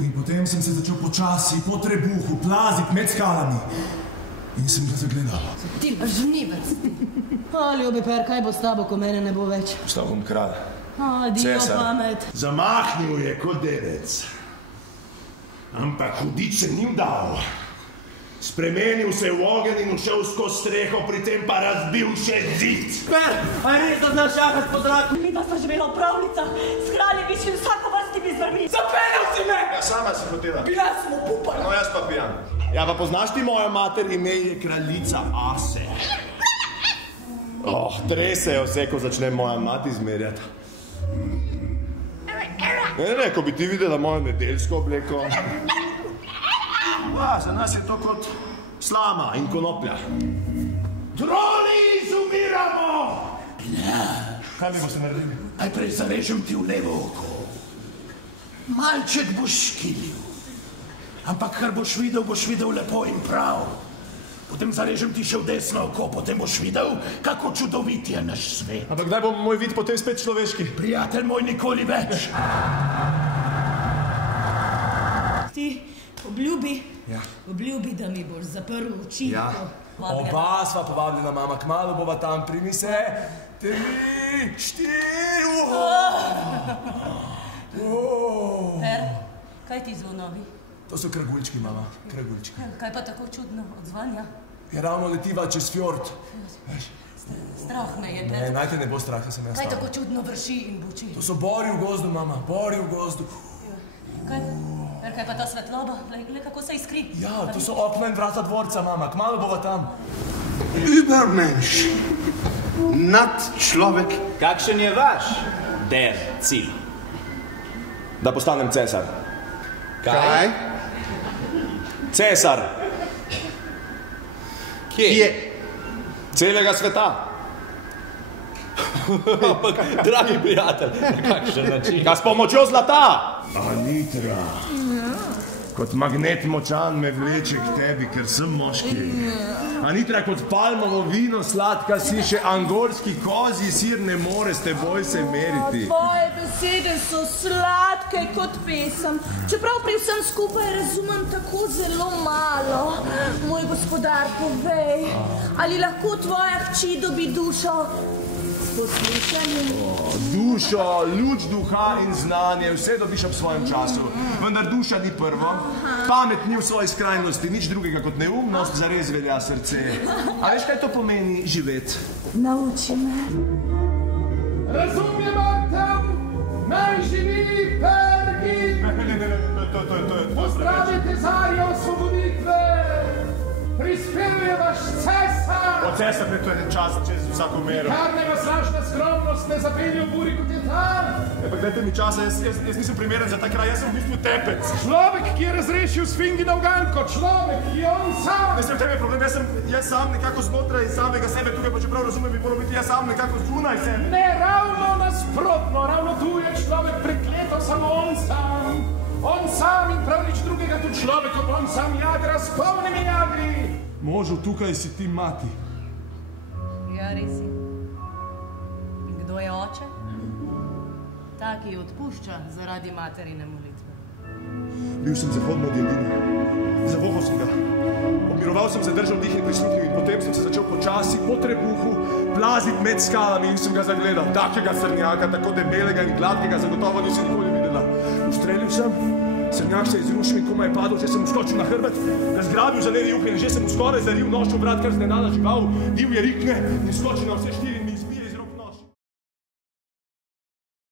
In potem sem se začel počasi po trebuhu plaziti med skalami. In sem ga zagledal. Ti lažnivec. Ljubi Per, kaj bo s tabo, ko mene ne bo več? Postal bom kralj. Dio pamet. Zamahnil je kot devec. Ampak hudič se ni vdal. Spremenil se v ogenj in ušel skozi streho, pri tem pa razbil še zid. Per, a je res, da znaš jahati po zraku? Mi pa smo živela v pravljicah, s kralji višji vsako vrstimi zvrmi. Zapeljal si me! Ja, sama si hotela. Bila sem opupana. No, jaz pa pijan. Ja, pa poznaš ti mojo mater, ime je kraljica Ase. Tresejo se, ko začne moja mati zmerjati. Ne, ko bi ti videla mojo nedeljsko obleko. Za nas je to kot slama in konoplja. Troli, izumiramo! Kaj mi boste naredili? Najprej zarežem ti v levo oko. Malček boš škilil. Ampak kar boš videl lepo in prav. Potem zarežem ti še v desno oko, potem boš videl, kako čudovit je naš svet. Ampak kdaj bo moj vid potem spet človeški? Prijatelj moj, nikoli več. Ti obljubi, da mi boš zaprl oči. Ja. Oba sva povabljena, mama, kmalu bova tam, primi se. 3, 4, Per, kaj ti zvonovi? To so kraguljčki, mama, kraguljčki. Kaj pa tako čudno odzvanja? Je ravno letiva čez fjord. Strah me je, Per. Ne, naj te ne bo strah, da sem jaz Kaj tam. tako čudno vrši in buči? To so bori v gozdu, mama, bori v gozdu. Kaj pa ta svetloba? Le kako se iskri? Ja, to so okna in vrata dvorca, mama, kmalu bova tam. Übermensch. Nadčlovek. Kakšen je vaš cilj? Da postanem cesar. Kaj? Cesar. Kje? Celega sveta. Dragi prijatelj, na kakšen način? Ga s pomočjo zlata. Anitra. Kot magnet močan me vleče k tebi, ker sem moški. Anitra, kot palmovo vino sladka si, še angolski kozji sir ne more s teboj se meriti. Tvoje besede so sladke kot pesem, čeprav pri vsem skupaj razumem tako zelo malo. Moj gospodar, povej, ali lahko tvoja hči dobi dušo s poslušanjem? Dušo, luč duha in znanje, vse dobiš ob svojem času. Vendar duša ni prvo, pamet ni v svoji skrajnosti, nič drugega kot neumnost, zares velja srce. A veš, kaj to pomeni živeti? Nauči me. Razumijete, naj živi Pergi. Pozdravite zarjo osvoboditve. Prispevuje vaš cesar. Od cesar to je čas čez vsako mero. Kar ne vas lažna skromnost ne zapelje v buri kot je tam. Pa dajte mi časa, jaz nisem primeren za ta kraj, jaz sem v bistvu tepec. Človek, ki je razrešil Sfingina uganko, človek, ki je on sam. Ne sem v tebi problem, jaz sam nekako znotraj samega sebe, tukaj pa čeprav razumem, bi moral biti jaz sam nekako zunaj sebe. Ne, ravno nasprotno, ravno tu je človek prekleto samo on sam. On sam in prav nič drugega, tu človek kot on sam jadra s polnimi jadri. Možu, tukaj si ti mati. Ja, res je. In kdo je oče? Ta, ki odpušča zaradi materine molitve. Bil sem zahod nad jedino. Zavohal sem ga. Pomiroval sem, zadržal dih in prisluhnil in potem sem se začel počasi po trebuhu plaziti med skalami in sem ga zagledal. Takega srnjaka, tako debelega in gladkega, zagotovo nisem nikoli videla. Ustrelil sem, srnjak se je izrušil in komaj je padel, že sem uskočil na hrbet, ga zgrabil za levi uhe in že sem mu skoraj zaril nož v vrat, kar znenada žival, divje rikne in skočil na vse štiri in mi izpil.